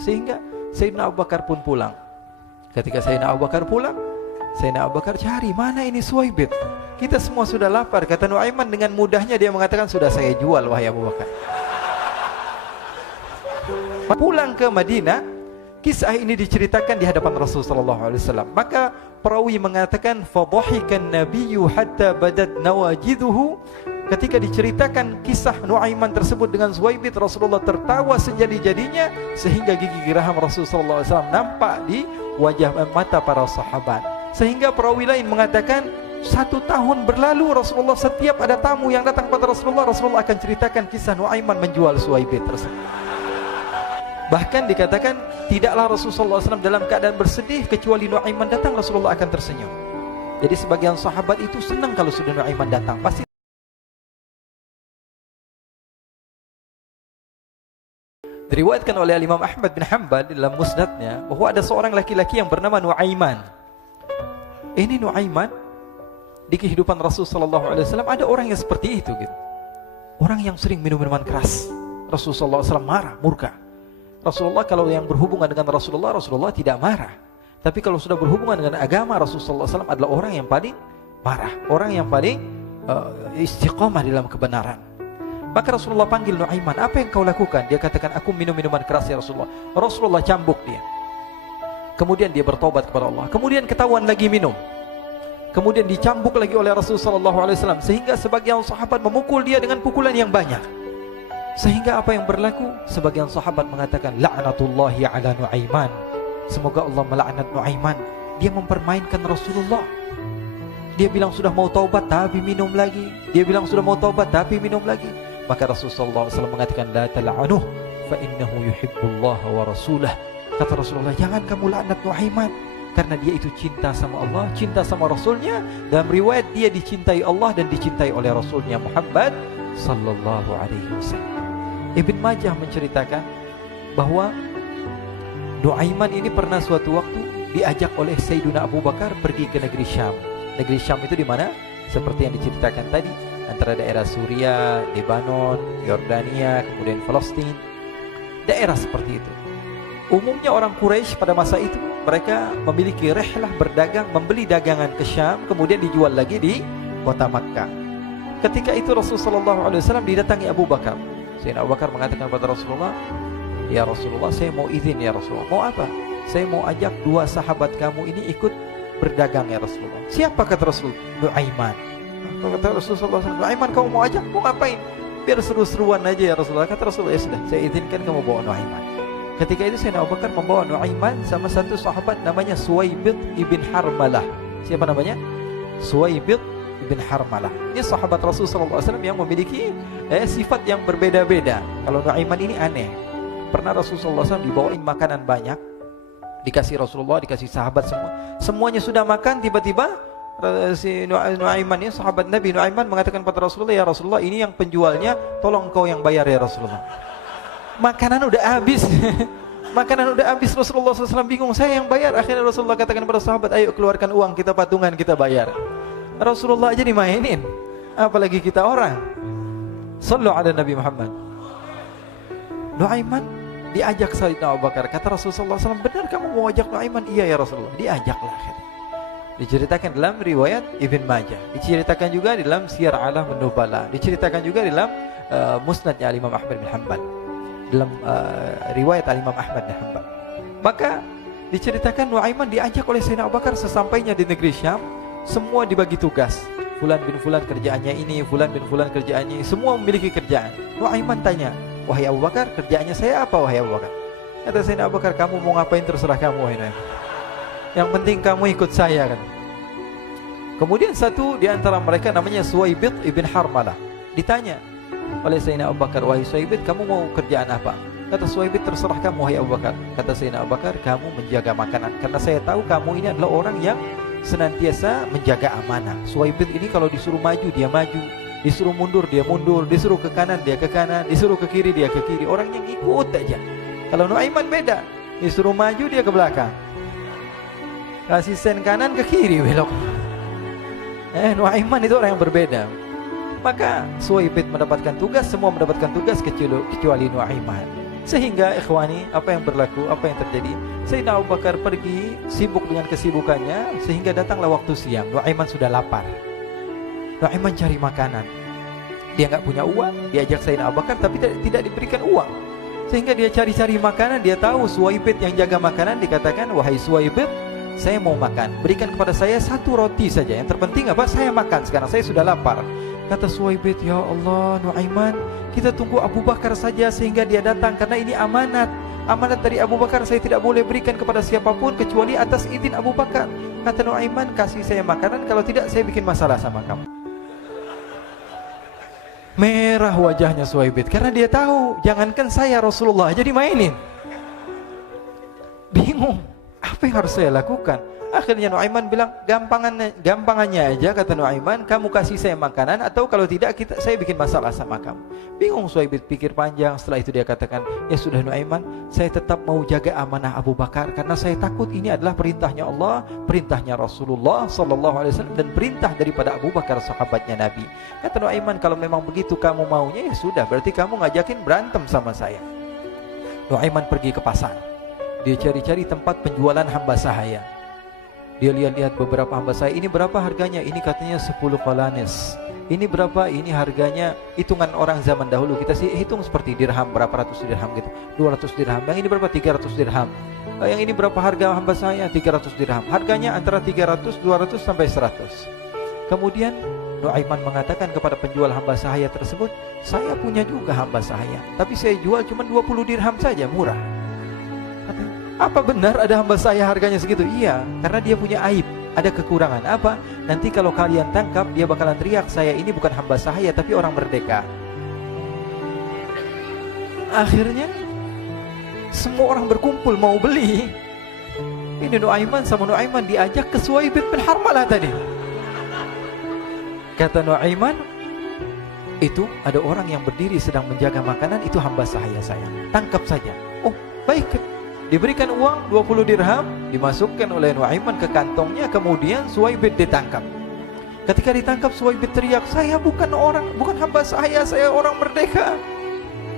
Sehingga Sayyidina Abu Bakar pun pulang. Ketika Sayyidina Abu Bakar pulang, Sayyidina Abu Bakar cari, mana ini Suwaibit? Kita semua sudah lapar. Kata Nuaiman dengan mudahnya dia mengatakan, sudah saya jual wahai Abu Bakar. Pulang ke Madinah, kisah ini diceritakan di hadapan Rasulullah SAW. Maka perawi mengatakan, fadhahikan nabiyyu hatta badat nawajiduhu. Ketika diceritakan kisah Nuaiman tersebut dengan Suwaibit, Rasulullah tertawa sejadi-jadinya sehingga gigi geraham Rasulullah SAW nampak di wajah mata para sahabat. Sehingga perawi lain mengatakan, 1 tahun berlalu Rasulullah setiap ada tamu yang datang pada Rasulullah, Rasulullah akan ceritakan kisah Nuaiman menjual Suwaibit tersebut. Bahkan dikatakan tidaklah Rasulullah SAW dalam keadaan bersedih kecuali Nuaiman datang, Rasulullah akan tersenyum. Jadi sebagian sahabat itu senang kalau sudah Nuaiman datang. Pasti diriwayatkan oleh Imam Ahmad bin Hanbal dalam musnadnya bahwa ada seorang laki-laki yang bernama Nuaiman. Ini Nuaiman di kehidupan Rasulullah SAW ada orang yang seperti itu gitu. Orang yang sering minum minuman keras. Rasulullah SAW marah, murka. Rasulullah kalau yang berhubungan dengan Rasulullah, Rasulullah tidak marah. Tapi kalau sudah berhubungan dengan agama, Rasulullah SAW adalah orang yang paling marah, orang yang paling istiqamah dalam kebenaran. Maka Rasulullah panggil Nuaiman, apa yang kau lakukan? Dia katakan, aku minum minuman keras ya Rasulullah. Rasulullah cambuk dia. Kemudian dia bertobat kepada Allah. Kemudian ketahuan lagi minum. Kemudian dicambuk lagi oleh Rasulullah SAW. Sehingga sebagian sahabat memukul dia dengan pukulan yang banyak. Sehingga apa yang berlaku? Sebagian sahabat mengatakan, la'natullahi ala Nuaiman. Semoga Allah melaknat Nuaiman. Dia mempermainkan Rasulullah. Dia bilang sudah mau taubat tapi minum lagi. Dia bilang sudah mau taubat tapi minum lagi. Maka Rasulullah SAW mengatakan, la tal'anuh fa innahu yuhibbullaha wa rasulah. Kata Rasulullah, jangan kamu laknat Nuaiman, karena dia itu cinta sama Allah, cinta sama Rasulnya. Dalam riwayat dia dicintai Allah dan dicintai oleh Rasulnya Muhammad sallallahu alaihi wasallam. Ibn Majah menceritakan bahwa Nuaiman ini pernah suatu waktu diajak oleh Sayyidina Abu Bakar pergi ke negeri Syam. Negeri Syam itu di mana? Seperti yang diceritakan tadi, antara daerah Suria, Lebanon, Yordania, kemudian Palestina. Daerah seperti itu. Umumnya orang Quraisy pada masa itu mereka memiliki rihlah berdagang, membeli dagangan ke Syam, kemudian dijual lagi di kota Makkah. Ketika itu Rasulullah SAW didatangi Abu Bakar. Sayyidina Abu Bakar mengatakan kepada Rasulullah, ya Rasulullah, saya mau izin ya Rasulullah. Mau apa? Saya mau ajak 2 sahabat kamu ini ikut berdagang ya Rasulullah. Siapa kata Rasul? Nuaiman. Kata Rasulullah SAW, Nuaiman kamu mau ajak? Mau ngapain? Biar seru-seruan aja ya Rasulullah. Kata Rasulullah, ya sudah, saya izinkan kamu bawa Nuaiman. Ketika itu Sayyidina Abu Bakar membawa Nuaiman sama satu sahabat namanya Suwaibit ibn Harmalah. Siapa namanya? Suwaibit ibn Harmalah. Ini sahabat Rasulullah SAW yang memiliki sifat yang berbeda-beda. Kalau Nuaiman ini aneh. Pernah Rasulullah SAW dibawain makanan banyak, dikasih Rasulullah, dikasih sahabat semua. Semuanya sudah makan, tiba-tiba si Nuaiman ini, sahabat Nabi Nuaiman mengatakan kepada Rasulullah, ya Rasulullah, ini yang penjualnya, tolong kau yang bayar ya Rasulullah. Makanan udah habis. Makanan udah habis, Rasulullah SAW bingung, saya yang bayar. Akhirnya Rasulullah katakan kepada sahabat, ayo keluarkan uang, kita patungan, kita bayar. Rasulullah aja dimainin, apalagi kita orang. Sallu ala Nabi Muhammad. Nuaiman diajak Sayyidina Abu Bakar. Kata Rasulullah SAW, benar kamu mau ajak Nuaiman? Iya ya Rasulullah. Diajaklah akhirnya. Diceritakan dalam riwayat Ibn Majah, diceritakan juga dalam Siyar A'lam An-Nubala, diceritakan juga dalam musnadnya Imam Ahmad bin Hanbal, dalam riwayat Imam Ahmad bin Hanbal. Maka diceritakan Nuaiman diajak oleh Sayyidina Abu Bakar. Sesampainya di negeri Syam, semua dibagi tugas. Fulan bin Fulan kerjaannya ini, Fulan bin Fulan kerjaannya ini, semua memiliki kerjaan. Nuaiman tanya, wahai Abu Bakar, kerjaannya saya apa wahai Abu Bakar? Kata Sayyidina Abu Bakar, kamu mau ngapain terserah kamu wahai Nuaiman. Yang penting kamu ikut saya kan. Kemudian satu di antara mereka namanya Suwaibit ibn Harmalah. Ditanya oleh Sayyidina Abu Bakar, wahai Suwaibit, kamu mau kerjaan apa? Kata Suwaibit, terserah kamu wahai Abu Bakar. Kata Sayyidina Abu Bakar, kamu menjaga makanan, karena saya tahu kamu ini adalah orang yang senantiasa menjaga amanah. Suwaibit ini kalau disuruh maju dia maju, disuruh mundur dia mundur, disuruh ke kanan dia ke kanan, disuruh ke kiri dia ke kiri. Orang yang ikut aja. Kalau Nuaiman beda, disuruh maju dia ke belakang, kasih sen kanan ke kiri belok. Nuaiman itu orang yang berbeda. Maka Suwaibit mendapatkan tugas, semua mendapatkan tugas kecuali Nuaiman. Sehingga ikhwani, apa yang berlaku, apa yang terjadi? Sayyidina Abu Bakar pergi sibuk dengan kesibukannya, sehingga datanglah waktu siang. Nuaiman sudah lapar. Nuaiman cari makanan. Dia nggak punya uang, diajak Sayyidina Abu Bakar tapi tidak diberikan uang. Sehingga dia cari-cari makanan, dia tahu Suwaibit yang jaga makanan, dikatakan, "Wahai Suwaibit, saya mau makan. Berikan kepada saya 1 roti saja. Yang terpenting apa? Saya makan sekarang, saya sudah lapar." Kata Suwaibit, "Ya Allah, Nuaiman, kita tunggu Abu Bakar saja sehingga dia datang, karena ini amanat. Amanat dari Abu Bakar, saya tidak boleh berikan kepada siapapun kecuali atas izin Abu Bakar." Kata Nuaiman, "Kasih saya makanan, kalau tidak saya bikin masalah sama kamu." Merah wajahnya Suwaibit karena dia tahu, jangankan saya, Rasulullah aja dimainin. Bingung, apa yang harus saya lakukan? Akhirnya Nuaiman bilang, gampangannya aja, kata Nuaiman, kamu kasih saya makanan, atau kalau tidak saya bikin masalah sama kamu. Bingung Suwaibit, pikir panjang. Setelah itu dia katakan, ya sudah Nuaiman, saya tetap mau jaga amanah Abu Bakar, karena saya takut ini adalah perintahnya Allah, perintahnya Rasulullah SAW, dan perintah daripada Abu Bakar, sahabatnya Nabi. Kata Nuaiman, kalau memang begitu kamu maunya, ya sudah, berarti kamu ngajakin berantem sama saya. Nuaiman pergi ke pasar. Dia cari-cari tempat penjualan hamba sahaya. Dia lihat-lihat beberapa hamba sahaya. Ini berapa harganya? Ini katanya 10 qalanis. Ini berapa? Ini harganya, hitungan orang zaman dahulu, kita sih hitung seperti dirham, berapa ratus dirham gitu, 200 dirham. Yang ini berapa? 300 dirham. Yang ini berapa harga hamba sahaya? 300 dirham. Harganya antara 300, 200 sampai 100. Kemudian Nuaiman mengatakan kepada penjual hamba sahaya tersebut, saya punya juga hamba sahaya, tapi saya jual cuma 20 dirham saja, murah. Apa benar ada hamba saya harganya segitu? Iya, karena dia punya aib, ada kekurangan. Apa? Nanti kalau kalian tangkap, dia bakalan teriak, saya ini bukan hamba sahaya tapi orang merdeka. Akhirnya semua orang berkumpul mau beli. Ini Nuaiman sama Nuaiman diajak ke Suwaibit bin Harmalah tadi. Kata Nuaiman, itu ada orang yang berdiri sedang menjaga makanan, itu hamba sahaya saya, tangkap saja. Oh baik. Diberikan uang 20 dirham, dimasukkan oleh Nuaiman ke kantongnya, kemudian Suwaibit ditangkap. Ketika ditangkap, Suwaibit teriak, saya bukan hamba saya orang merdeka.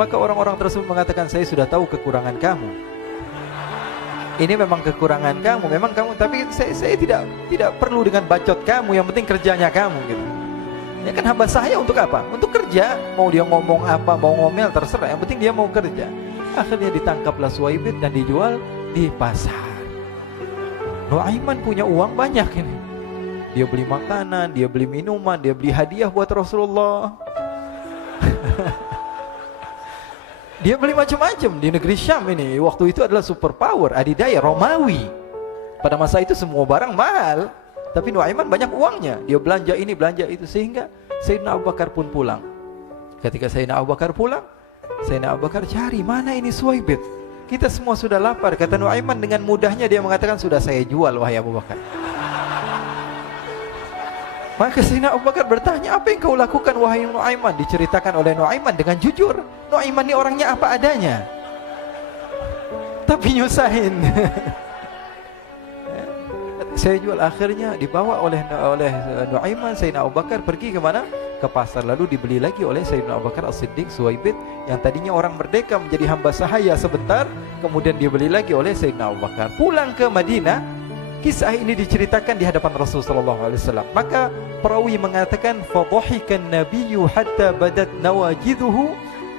Maka orang-orang tersebut mengatakan, saya sudah tahu kekurangan kamu. Ini memang kekurangan kamu, memang kamu, tapi saya tidak perlu dengan bacot kamu, yang penting kerjanya kamu gitu. Ya kan hamba saya untuk apa? Untuk kerja. Mau dia ngomong apa, mau ngomel terserah, yang penting dia mau kerja. Akhirnya ditangkaplah Suwaibit dan dijual di pasar. Nuaiman punya uang banyak ini. Dia beli makanan, dia beli minuman, dia beli hadiah buat Rasulullah. Dia beli macam-macam di negeri Syam ini. Waktu itu adalah superpower, adidaya Romawi. Pada masa itu semua barang mahal, tapi Nuaiman banyak uangnya. Dia belanja ini, belanja itu, sehingga Sayyidina Abu Bakar pun pulang. Ketika Sayyidina Abu Bakar pulang, Sayyidina Abu Bakar cari, mana ini Suwaibit? Kita semua sudah lapar. Kata Nuaiman dengan mudahnya dia mengatakan, sudah saya jual wahai Abu Bakar. Maka Sayyidina Abu Bakar bertanya, apa yang kau lakukan wahai Nuaiman? Diceritakan oleh Nuaiman dengan jujur. Nuaiman ini orangnya apa adanya, tapi nyusahin. Saya jual. Akhirnya dibawa oleh Nuaiman, Sayyidina Abu Bakar pergi ke mana? Ke pasar. Lalu dibeli lagi oleh Sayyidina Abu Bakar As-Siddiq, Suwaibit yang tadinya orang merdeka menjadi hamba sahaya sebentar, kemudian dibeli lagi oleh Sayyidina Abu Bakar. Pulang ke Madinah, kisah ini diceritakan di hadapan Rasulullah SAW. Maka perawi mengatakan, fadhahikan nabiyyu hatta badat nawajiduhu.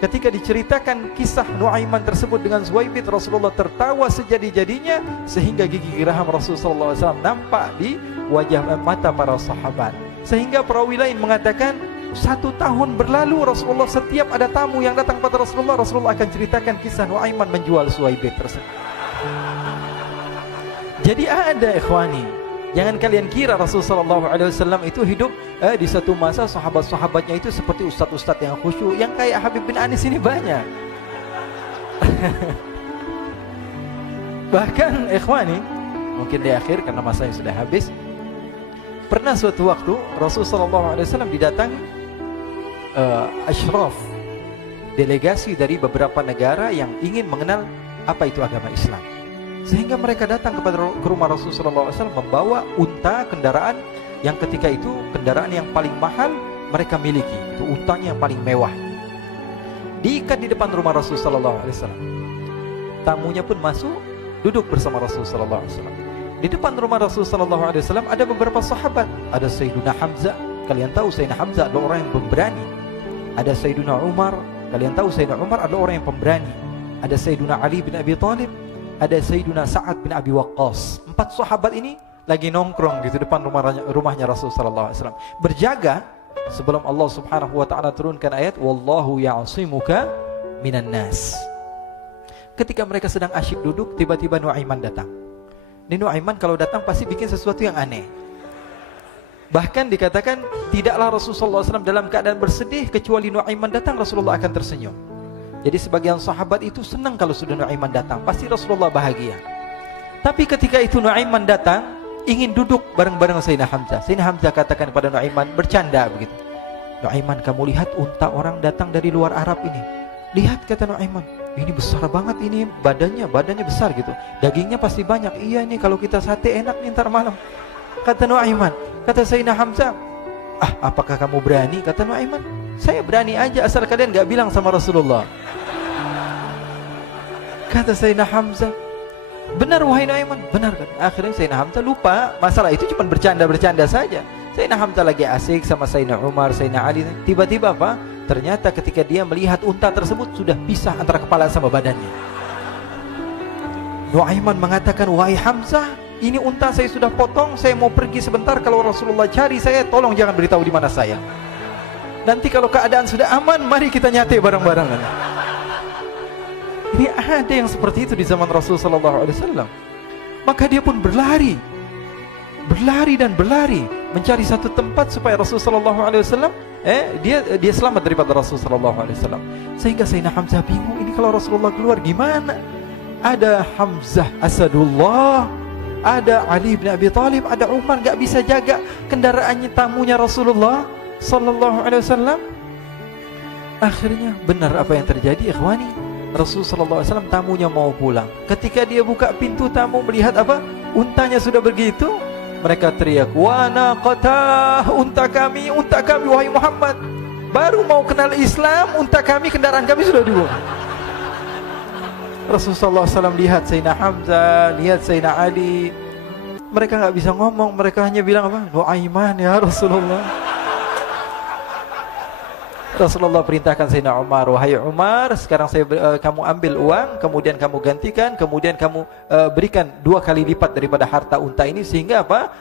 Ketika diceritakan kisah Nuaiman tersebut dengan Suwaibit, Rasulullah tertawa sejadi-jadinya sehingga gigi geraham Rasulullah SAW nampak di wajah mata para sahabat. Sehingga perawi lain mengatakan, 1 tahun berlalu Rasulullah, setiap ada tamu yang datang pada Rasulullah, Rasulullah akan ceritakan kisah Nuaiman menjual Suwaibit tersebut. Jadi ada ikhwani, jangan kalian kira Rasulullah SAW itu hidup di satu masa sahabat-sahabatnya itu seperti ustadz-ustadz yang khusyuk, yang kayak Habib bin Anis ini banyak. Bahkan ikhwani, mungkin di akhir karena masanya sudah habis, pernah suatu waktu Rasulullah SAW didatangi asyraf, delegasi dari beberapa negara yang ingin mengenal apa itu agama Islam. Sehingga mereka datang ke rumah Rasulullah SAW membawa unta, kendaraan yang ketika itu kendaraan yang paling mahal mereka miliki, itu untanya yang paling mewah. diikat di depan rumah Rasul sallallahu alaihi wasallam. Tamunya pun masuk, duduk bersama Rasul sallallahu alaihi wasallam. Di depan rumah Rasul sallallahu alaihi wasallam ada beberapa sahabat. Ada Sayyiduna Hamzah. Kalian tahu Sayyidina Hamzah adalah orang yang pemberani. Ada Sayyiduna Umar. Kalian tahu Sayyidina Umar adalah orang yang pemberani. Ada Sayyiduna Ali bin Abi Thalib. Ada Sayyiduna Sa'ad bin Abi Waqqas. 4 sahabat ini lagi nongkrong gitu depan rumahnya Rasul sallallahu alaihi wasallam, berjaga sebelum Allah Subhanahu wa taala turunkan ayat wallahu ya'simuka minan nas. Ketika mereka sedang asyik duduk, tiba-tiba Nuaiman datang. Ini Nuaiman kalau datang pasti bikin sesuatu yang aneh. Bahkan dikatakan tidaklah Rasulullah SAW dalam keadaan bersedih, kecuali Nuaiman datang Rasulullah akan tersenyum. Jadi sebagian sahabat itu senang kalau sudah Nuaiman datang, pasti Rasulullah bahagia. Tapi ketika itu Nuaiman datang, ingin duduk bareng-bareng Sayyidina Hamzah. Sayyidina Hamzah katakan kepada Nuaiman, bercanda begitu. Nuaiman, kamu lihat unta orang datang dari luar Arab ini. Lihat, kata Nuaiman, ini besar banget, ini badannya besar gitu. Dagingnya pasti banyak. Iya nih, kalau kita sate enak nih ntar malam. Kata Nuaiman. Kata Sayyidina Hamzah, apakah kamu berani? Kata Nuaiman, saya berani aja asal kalian gak bilang sama Rasulullah. Kata Sayyidina Hamzah, benar wahai Nuaiman, benar kan? Akhirnya Sayyidina Hamzah lupa masalah itu, cuma bercanda-bercanda saja. Sayyidina Hamzah lagi asik sama Sayyidina Umar, Sayyidina Ali. Tiba-tiba apa? Ternyata ketika dia melihat unta tersebut sudah pisah antara kepala sama badannya. Nuaiman mengatakan, wahai Hamzah, ini unta saya sudah potong, saya mau pergi sebentar. Kalau Rasulullah cari saya, tolong jangan beritahu di mana saya. Nanti kalau keadaan sudah aman, mari kita nyate bareng-bareng. Ini ada yang seperti itu di zaman Rasul sallallahu alaihi wasallam. Maka dia pun berlari dan berlari mencari satu tempat supaya Rasul sallallahu alaihi wasallam dia selamat daripada Rasul sallallahu alaihi wasallam. Sehingga Sayyidina Hamzah bingung, ini kalau Rasulullah keluar gimana? Ada Hamzah Asadullah, ada Ali bin Abi Thalib, ada Umar, gak bisa jaga kendaraannya tamunya Rasulullah sallallahu alaihi wasallam. Akhirnya benar apa yang terjadi, ikhwani. Rasul sallallahu alaihi wasallam tamunya mau pulang. Ketika dia buka pintu tamu melihat apa? Untanya sudah begitu. Mereka teriak, "Wa naqatah, unta kami wahai Muhammad. Baru mau kenal Islam, unta kami, kendaraan kami sudah dibuang." Rasul sallallahu alaihi wasallam lihat Sayyidina Hamzah, lihat Sayyidina Ali. Mereka enggak bisa ngomong, mereka hanya bilang apa? Nuaiman ya Rasulullah. Rasulullah perintahkan Sayyidina Umar, wahai Umar, sekarang kamu ambil uang, kemudian kamu gantikan, kemudian kamu berikan 2 kali lipat daripada harta unta ini, sehingga apa?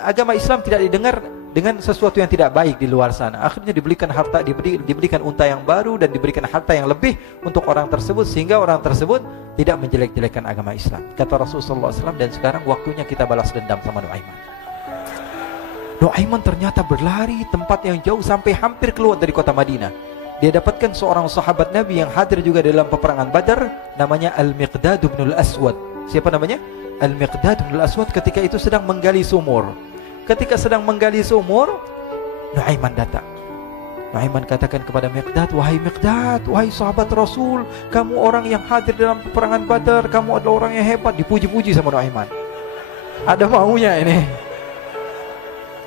Agama Islam tidak didengar dengan sesuatu yang tidak baik di luar sana. Akhirnya diberikan harta, diberikan unta yang baru dan diberikan harta yang lebih untuk orang tersebut, sehingga orang tersebut tidak menjelek-jelekan agama Islam. Kata Rasulullah SAW, dan sekarang waktunya kita balas dendam sama Nuaiman. Nuaiman ternyata berlari tempat yang jauh sampai hampir keluar dari kota Madinah. Dia dapatkan seorang sahabat Nabi yang hadir juga dalam peperangan Badar, namanya Al-Miqdad bin Al-Aswad. Siapa namanya? Al-Miqdad bin Al-Aswad ketika itu sedang menggali sumur. Ketika sedang menggali sumur, Nuaiman datang. Nuaiman katakan kepada Miqdad, wahai Miqdad, wahai sahabat Rasul, kamu orang yang hadir dalam peperangan Badar, kamu adalah orang yang hebat. Dipuji-puji sama Nuaiman. Ada maunya ini.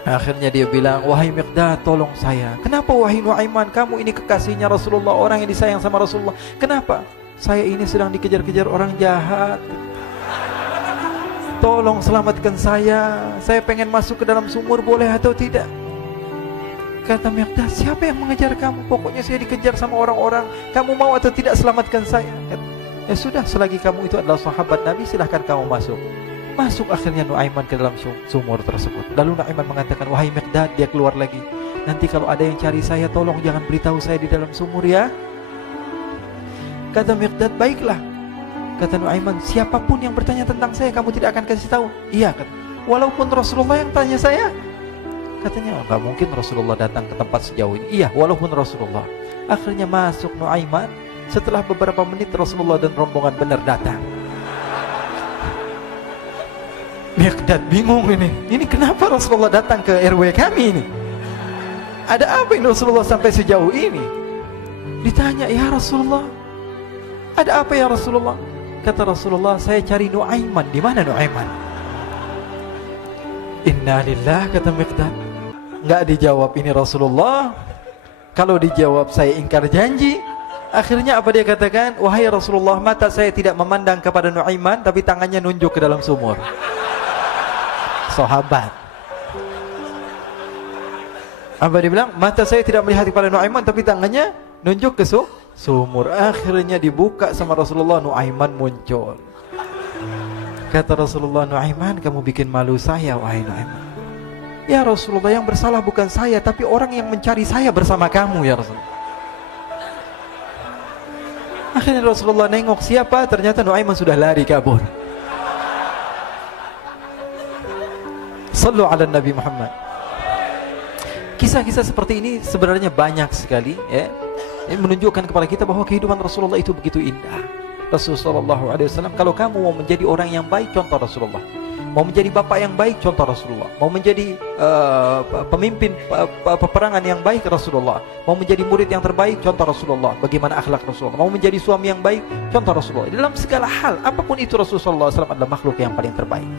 Akhirnya dia bilang, wahai Miqdad, tolong saya. Kenapa wahai Nuaiman, kamu ini kekasihnya Rasulullah, orang yang disayang sama Rasulullah. Kenapa? Saya ini sedang dikejar-kejar orang jahat. Tolong selamatkan saya. Saya pengen masuk ke dalam sumur, boleh atau tidak? Kata Miqdad, siapa yang mengejar kamu? Pokoknya saya dikejar sama orang-orang. Kamu mau atau tidak selamatkan saya? Kata, ya sudah, selagi kamu itu adalah sahabat Nabi, silahkan kamu masuk. Masuk akhirnya Nuaiman ke dalam sumur tersebut. Lalu Nuaiman mengatakan, wahai Miqdad, dia keluar lagi. Nanti kalau ada yang cari saya, tolong jangan beritahu saya di dalam sumur ya. Kata Miqdad, baiklah. Kata Nuaiman, siapapun yang bertanya tentang saya, kamu tidak akan kasih tahu. Iya, kata. Walaupun Rasulullah yang tanya saya. Katanya, enggak mungkin Rasulullah datang ke tempat sejauh ini. Iya, walaupun Rasulullah. Akhirnya masuk Nuaiman. Setelah beberapa menit Rasulullah dan rombongan benar datang. Miqdad bingung ini. Ini kenapa Rasulullah datang ke RW kami ini? Ada apa ini Rasulullah sampai sejauh ini? Ditanya, ya Rasulullah, ada apa ya Rasulullah? Kata Rasulullah, saya cari Nuaiman. Di mana Nuaiman? Innalillah, kata Miqdad. Enggak dijawab ini Rasulullah. Kalau dijawab saya ingkar janji. Akhirnya apa dia katakan? Wahai Rasulullah, mata saya tidak memandang kepada Nuaiman, tapi tangannya nunjuk ke dalam sumur. Sahabat. Apa dia bilang? Mata saya tidak melihat kepada Nuaiman, tapi tangannya nunjuk ke sumur. Akhirnya dibuka sama Rasulullah, Nuaiman muncul. Kata Rasulullah, Nuaiman, kamu bikin malu saya, wahai Nuaiman. Ya Rasulullah, yang bersalah bukan saya, tapi orang yang mencari saya bersama kamu, ya Rasulullah. Akhirnya Rasulullah nengok, siapa? Ternyata Nuaiman sudah lari kabur. Sallu ala Nabi Muhammad. Kisah-kisah seperti ini sebenarnya banyak sekali, ya. Ini menunjukkan kepada kita bahwa kehidupan Rasulullah itu begitu indah. Rasulullah SAW, kalau kamu mau menjadi orang yang baik, contoh Rasulullah. Mau menjadi bapak yang baik, contoh Rasulullah. Mau menjadi pemimpin peperangan yang baik, Rasulullah. Mau menjadi murid yang terbaik, contoh Rasulullah. Bagaimana akhlak Rasulullah. Mau menjadi suami yang baik, contoh Rasulullah. Dalam segala hal, apapun itu, Rasulullah SAW adalah makhluk yang paling terbaik.